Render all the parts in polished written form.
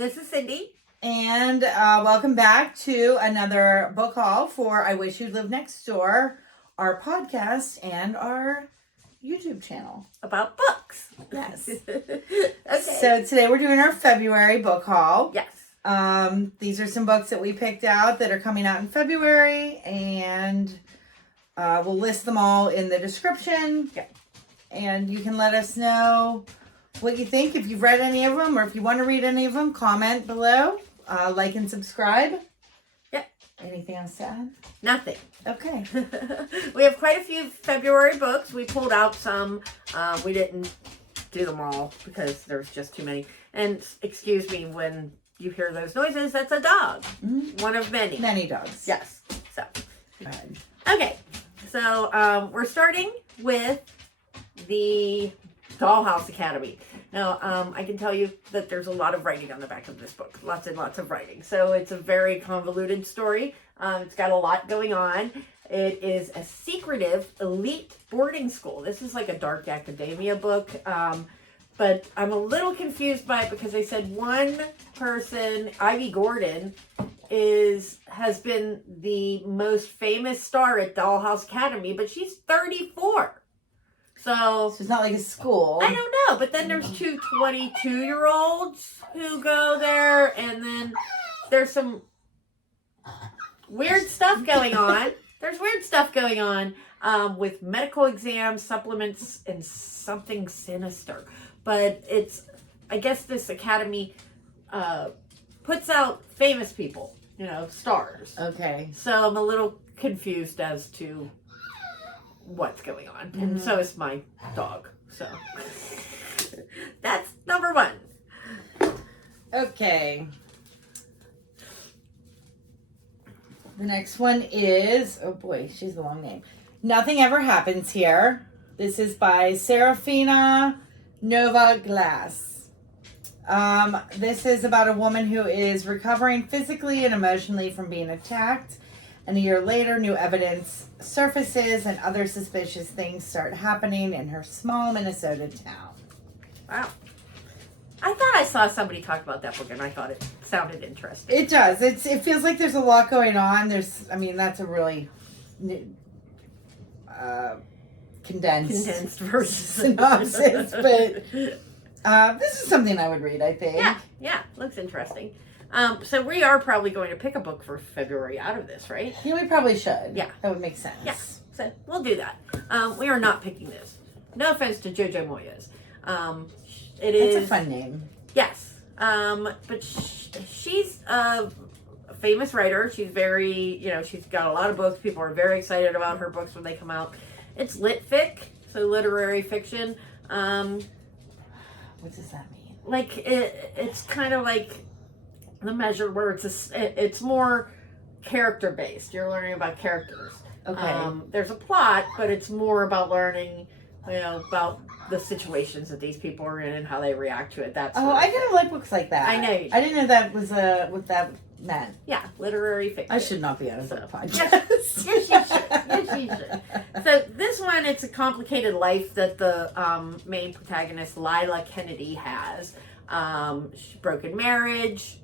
This is Cindy. And welcome back to another book haul for I Wish You'd Live Next Door, our podcast and our YouTube channel. About books. Yes. Okay. So today we're doing our February book haul. Yes. These are some books that we picked out that are coming out in February, and we'll list them all in the description. Yeah. And you can let us know what you think. If you've read any of them or if you want to read any of them, comment below. Like and subscribe. Yep. Anything else to add? Nothing. Okay. We have quite a few February books. We pulled out some. We didn't do them all because there's just too many. And excuse me when you hear those noises, that's a dog. Mm-hmm. One of many. Many dogs. Yes. So. Good. Okay. So we're starting with the Dollhouse Academy. Now, I can tell you that there's a lot of writing on the back of this book. Lots and lots of writing. So it's a very convoluted story. It's got a lot going on. It is a secretive elite boarding school. This is like a dark academia book. But I'm a little confused by it because they said one person, Ivy Gordon, has been the most famous star at Dollhouse Academy, but she's 34. So it's not like a school. I don't know, but then there's two 22-year-olds who go there, and then there's some weird stuff going on. There's weird stuff going on with medical exams, supplements, and something sinister. But I guess this academy puts out famous people, stars. Okay. So I'm a little confused as to what's going on. Mm-hmm. And so is my dog. So that's number one. Okay. The next one is, oh boy, she's a long name. Nothing Ever Happens Here. This is by Seraphina Nova Glass. This is about a woman who is recovering physically and emotionally from being attacked. And a year later, new evidence surfaces and other suspicious things start happening in her small Minnesota town. Wow. I thought I saw somebody talk about that book and I thought it sounded interesting. It does. It feels like there's a lot going on. That's a really condensed version synopsis. But this is something I would read, I think. Yeah. Looks interesting. So we are probably going to pick a book for February out of this, right? Yeah, we probably should. Yeah. That would make sense. Yeah. So we'll do that. We are not picking this. No offense to Jojo Moyes. It's a fun name. Yes. But she's a famous writer. She's very, she's got a lot of books. People are very excited about her books when they come out. It's lit fic, so literary fiction. What does that mean? Like, it's kind of like The Measure, where it's more character based. You're learning about characters. Okay. There's a plot, but it's more about learning, about the situations that these people are in and how they react to it. I kind of like books like that. I know. I didn't know that was what that meant. Yeah, literary fiction. I should not be on a book podcast. Yes, you should. Yes, you should. So this one, it's a complicated life that the main protagonist, Lila Kennedy, has. Broken marriage,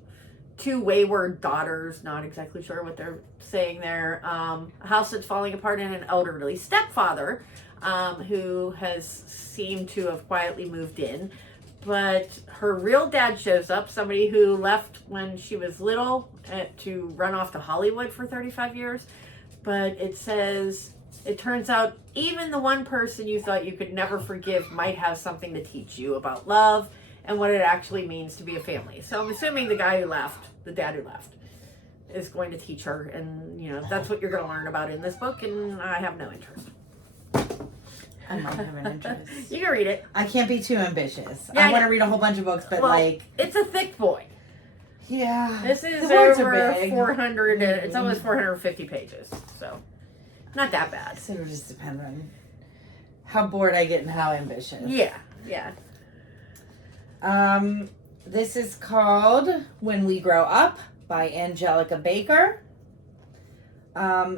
2 wayward daughters, not exactly sure what they're saying there, a house that's falling apart, and an elderly stepfather who has seemed to have quietly moved in. But her real dad shows up, somebody who left when she was little to run off to Hollywood for 35 years. But it turns out even the one person you thought you could never forgive might have something to teach you about love and what it actually means to be a family. So I'm assuming the dad who left, is going to teach her. And, that's what you're going to learn about in this book. And I have no interest. I might have an interest. You can read it. I can't be too ambitious. Yeah, I want to read a whole bunch of books, but it's a thick boy. Yeah. This is over 400. It's almost 450 pages. So, not that bad. So it'll just depend on how bored I get and how ambitious. Yeah. This is called When We Grow Up by Angelica Baker.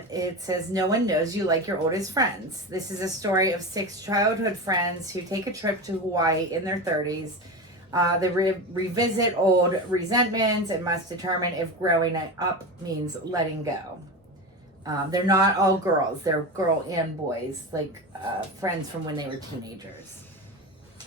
It says, no one knows you like your oldest friends. This is a story of 6 childhood friends who take a trip to Hawaii in their 30s They revisit old resentments and must determine if growing up means letting go. They're not all girls. They're girl and boys, like friends from when they were teenagers.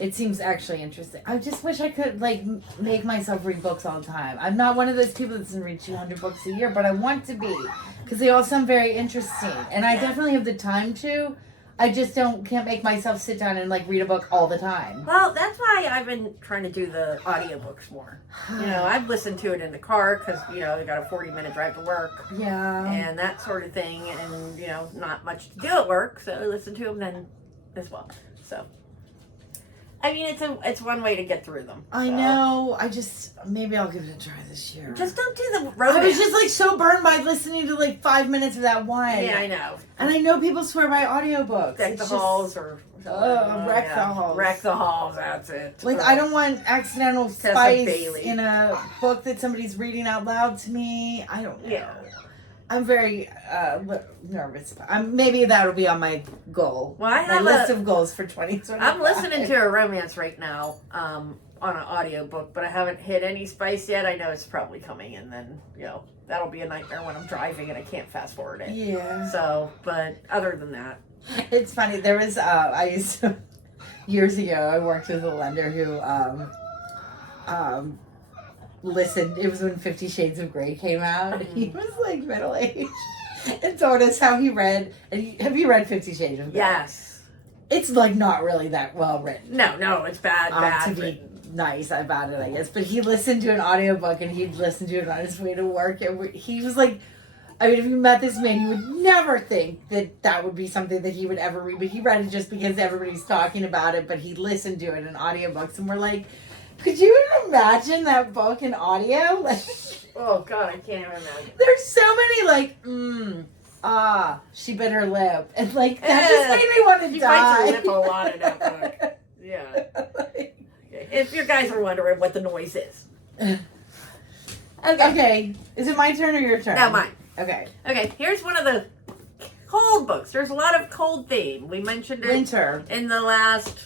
It seems actually interesting. I just wish I could make myself read books all the time. I'm not one of those people that doesn't read 200 books a year, but I want to be because they all sound very interesting, and I definitely have the time to. I just can't make myself sit down and read a book all the time. Well, that's why I've been trying to do the audiobooks more. I've listened to it in the car because, they got a 40-minute drive to work. Yeah. And that sort of thing. And, not much to do at work. So I listen to them then as well. So, I mean, it's one way to get through them. I know. Maybe I'll give it a try this year. Just don't do the romance. I was just so burned by listening to 5 minutes of that one. Yeah, I know. And I know people swear by audiobooks. Wreck the Halls or... Wreck the Halls. Wreck the Halls, that's it. I don't want accidental spice in a book that somebody's reading out loud to me. I don't know. Yeah. I'm very nervous. Maybe that'll be on my goal. Well, I have my list of goals for 2020. I'm listening to a romance right now on an audiobook, but I haven't hit any spice yet. I know it's probably coming, and then, that'll be a nightmare when I'm driving and I can't fast forward it. Yeah. So, but other than that. It's funny. There was, years ago, I worked with a lender who, listened. It was when 50 Shades of Grey came out. Mm-hmm. He was middle-aged and told us how he read. Have you read 50 Shades of Grey? Yes. It's not really that well written. No, it's bad to be nice about it, I guess. But he listened to an audiobook and he'd listen to it on his way to work. And he was if you met this man, you would never think that would be something that he would ever read. But he read it just because everybody's talking about it. But he listened to it in audiobooks, and we're like, could you imagine that book in audio? Oh God, I can't even imagine. There's so many she bit her lip, and that just made me want to die. She bites her lip a lot in that book. Yeah. If you guys are wondering what the noise is. Okay. Is it my turn or your turn? No, mine. Okay. Okay, here's one of the cold books. There's a lot of cold theme. We mentioned it Winter in the last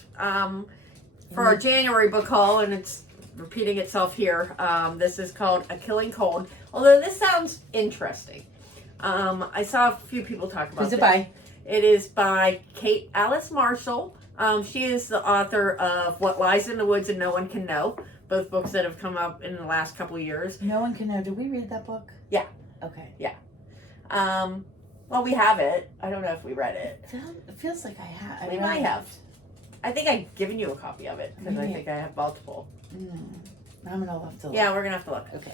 for our January book haul, and it's repeating itself here. This is called A Killing Cold. Although this sounds interesting. I saw a few people talk about Who's it this. by? It is by Kate Alice Marshall. She is the author of What Lies in the Woods and No One Can Know. Both books that have come up in the last couple of years. No One Can Know. Did we read that book? Yeah. Okay. Yeah. Well, we have it. I don't know if we read it. It feels like I have. We might have. I think I've given you a copy of it because I think I have multiple. I'm gonna have to look. Yeah, we're gonna have to look. Okay.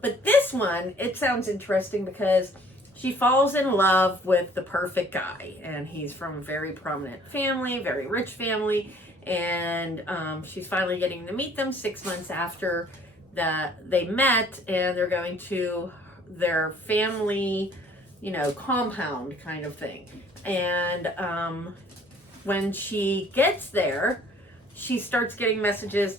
But this one, it sounds interesting because she falls in love with the perfect guy, and he's from a very prominent family, very rich family, and she's finally getting to meet them 6 months after that they met, and they're going to their family, compound kind of thing. And when she gets there, she starts getting messages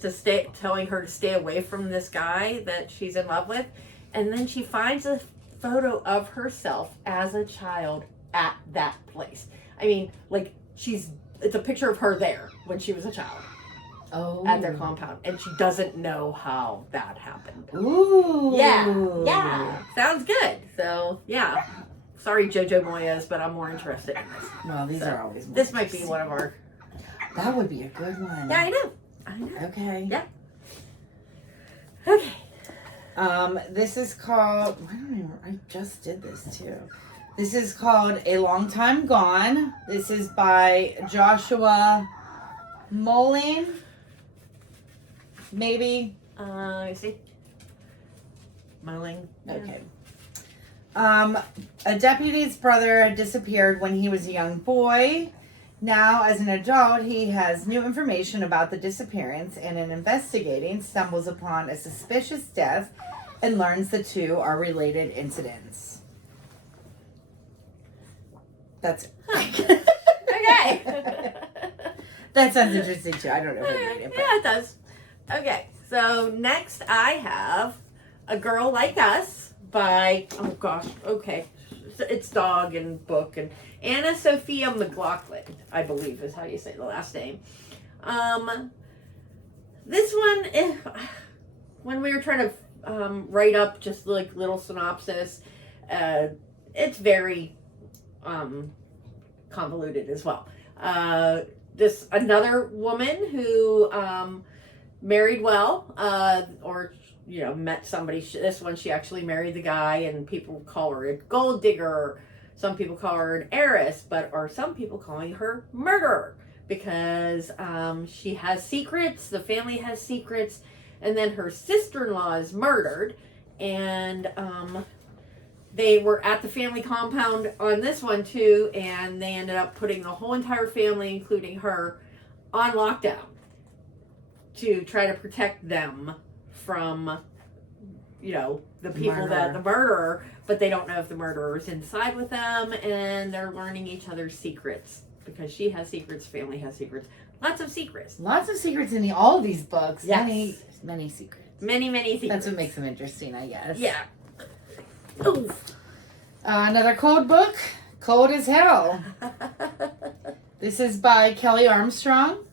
telling her to stay away from this guy that she's in love with. And then she finds a photo of herself as a child at that place. I mean, it's a picture of her there when she was a child. Oh. At their compound. And she doesn't know how that happened. Ooh. Yeah. Sounds good. So, yeah. Sorry, Jojo Moyes, but I'm more interested in this. Well, these are always more This might be one of our... That would be a good one. Yeah, I know. Okay. Yeah. Okay. This is called... I just did this, too. This is called A Long Time Gone. This is by Joshua Moehling. Maybe. You see? Moehling. Okay. A deputy's brother had disappeared when he was a young boy. Now, as an adult, he has new information about the disappearance and in investigating stumbles upon a suspicious death and learns the two are related incidents. That's it. Okay. That sounds interesting too. I don't know if I read it. But. Yeah, it does. Okay, so next I have A Girl Like Us by, oh gosh, okay. It's dog and book, and Anna Sophia McLoughlin, I believe is how you say the last name. This one, when we were trying to write up just like little synopsis, it's very convoluted as well. This another woman who married well, or met somebody. This one, she actually married the guy, and people call her a gold digger. Some people call her an heiress, or some people calling her murderer because she has secrets. The family has secrets, and then her sister-in-law is murdered, and they were at the family compound on this one too, and they ended up putting the whole entire family, including her, on lockdown to try to protect them from, the people that the murderer, but they don't know if the murderer is inside with them, and they're learning each other's secrets because she has secrets, family has secrets, lots of secrets. Lots of secrets in all of these books. Yes. Many secrets. Many secrets. That's what makes them interesting, I guess. Yeah. Ooh. Another cold book, Cold as Hell. This is by Kelley Armstrong.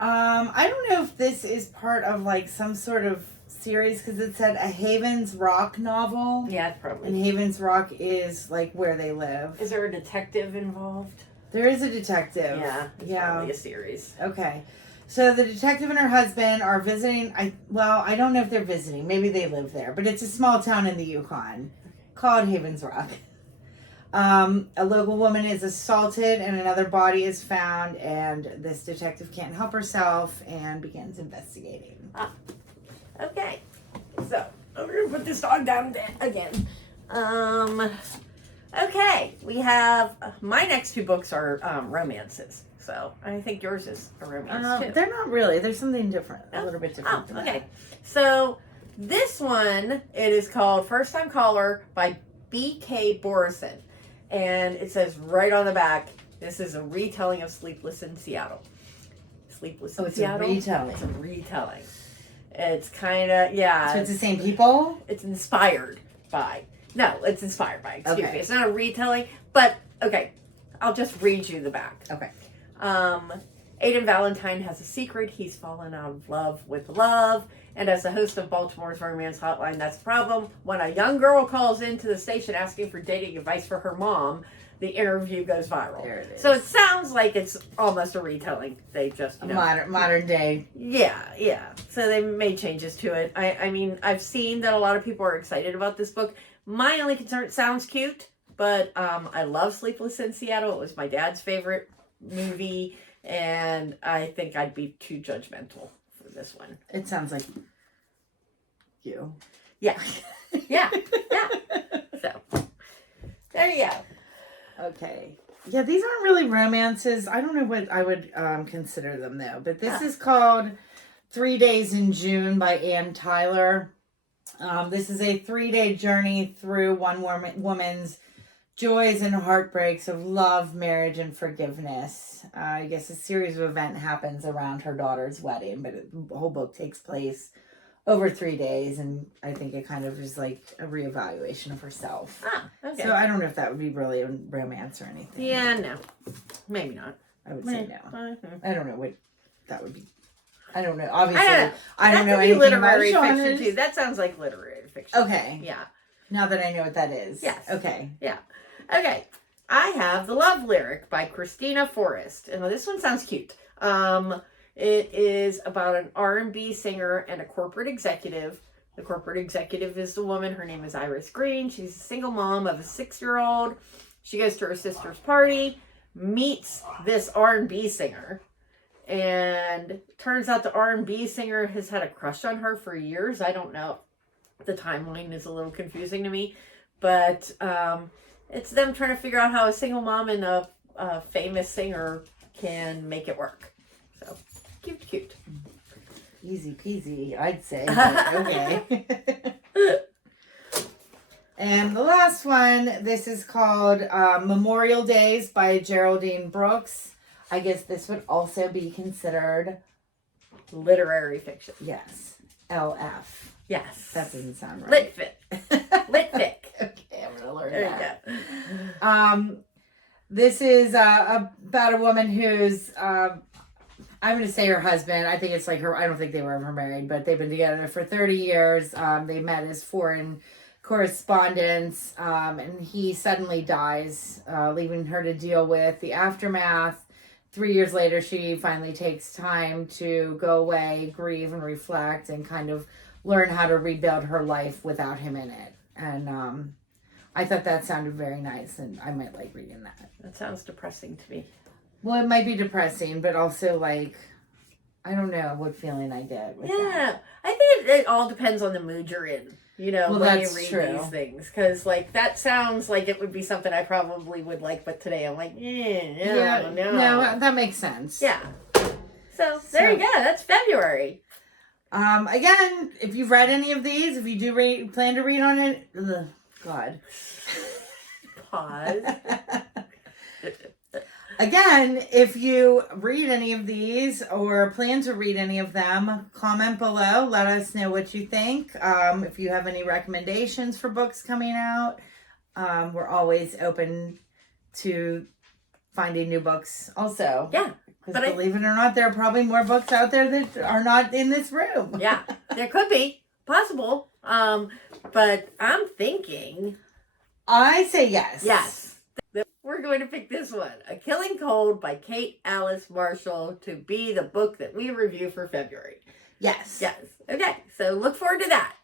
I don't know if this is part of like some sort of series because it said a Havens Rock novel. Yeah, it's probably. And Havens Rock is like where they live. Is there a detective involved? There is a detective. Yeah. It's probably a series. Okay. So the detective and her husband are visiting. I don't know if they're visiting. Maybe they live there. But it's a small town in the Yukon called Havens Rock. A local woman is assaulted and another body is found, and this detective can't help herself and begins investigating. Okay. So, I'm going to put this dog down again. Okay. We have, my next two books are romances. So, I think yours is a romance too. They're not really. There's something different. A little bit different. Oh, okay. So, this one, it is called First Time Caller by B.K. Borison. And it says right on the back, this is a retelling of Sleepless in Seattle. Sleepless in Seattle? It's a retelling. It's a retelling. It's kind of, yeah. So it's the same people? It's inspired by. No, it's inspired by. Excuse me. It's not a retelling, but, okay. I'll just read you the back. Okay. Aidan Valentine has a secret. He's fallen out of love with love. And as the host of Baltimore's Romance Hotline, that's the problem. When a young girl calls into the station asking for dating advice for her mom, the interview goes viral. There it is. So it sounds like it's almost a retelling. They just, modern day. Yeah. So they made changes to it. I mean, I've seen that a lot of people are excited about this book. My only concern, it sounds cute, but I love Sleepless in Seattle. It was my dad's favorite movie, and I think I'd be too judgmental for this one. It sounds like you. Yeah. So, there you go. Okay. Yeah, these aren't really romances. I don't know what I would consider them, though. But this is called 3 Days in June by Ann Tyler. This is a 3-day journey through one woman's joys and heartbreaks of love, marriage, and forgiveness. I guess a series of events happens around her daughter's wedding, but the whole book takes place over 3 days, and I think it kind of is like a reevaluation of herself. Okay. So I don't know if that would be really a romance or anything. Yeah, no. Maybe not. I would say no. Mm-hmm. I don't know what that would be. I don't know. Obviously, I that don't know could anything be literary about fiction genres. too. That sounds like literary fiction. Okay. Yeah. Now that I know what that is. Yes. Okay. Yeah. Okay. I have The Love Lyric by Kristina Forrest. And this one sounds cute. It is about an R&B singer and a corporate executive. The corporate executive is the woman. Her name is Iris Green. She's a single mom of a 6-year-old. She goes to her sister's party, meets this R&B singer. And turns out the R&B singer has had a crush on her for years. I don't know. The timeline is a little confusing to me. But it's them trying to figure out how a single mom and a famous singer can make it work. So, cute. Easy peasy, I'd say. But okay. And the last one, this is called Memorial Days by Geraldine Brooks. I guess this would also be considered Literary fiction. Yes. LF. Yes. That doesn't sound right. Litfic. Okay, I'm gonna learn There that. you go. This is about a woman who's I'm going to say her husband. I think it's like her. I don't think they were ever married, but they've been together for 30 years. They met as foreign correspondents, and he suddenly dies, leaving her to deal with the aftermath. 3 years later, she finally takes time to go away, grieve, and reflect, and kind of learn how to rebuild her life without him in it. And I thought that sounded very nice, and I might like reading that. That sounds depressing to me. Well, it might be depressing, but also like, I don't know what feeling I get with that. I think it all depends on the mood you're in, you know, Well, when you that's read true. these things. Because, like, that sounds like it would be something I probably would like, but today I'm like, no. That makes sense. Yeah. So, there you go. That's February. Again, if you've read any of these, if you do plan to read on it, God. Pause. Again, if you read any of these or plan to read any of them, comment below. Let us know what you think. If you have any recommendations for books coming out, we're always open to finding new books also. Yeah. Because believe it or not, there are probably more books out there that are not in this room. Yeah, there could be. Possible. But I'm thinking. I say yes. Yes. We're going to pick this one, A Killing Cold by Kate Alice Marshall, to be the book that we review for February. Yes. Yes. Okay, so look forward to that.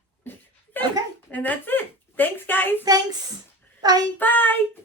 Okay. And that's it. Thanks, guys. Thanks. Bye. Bye.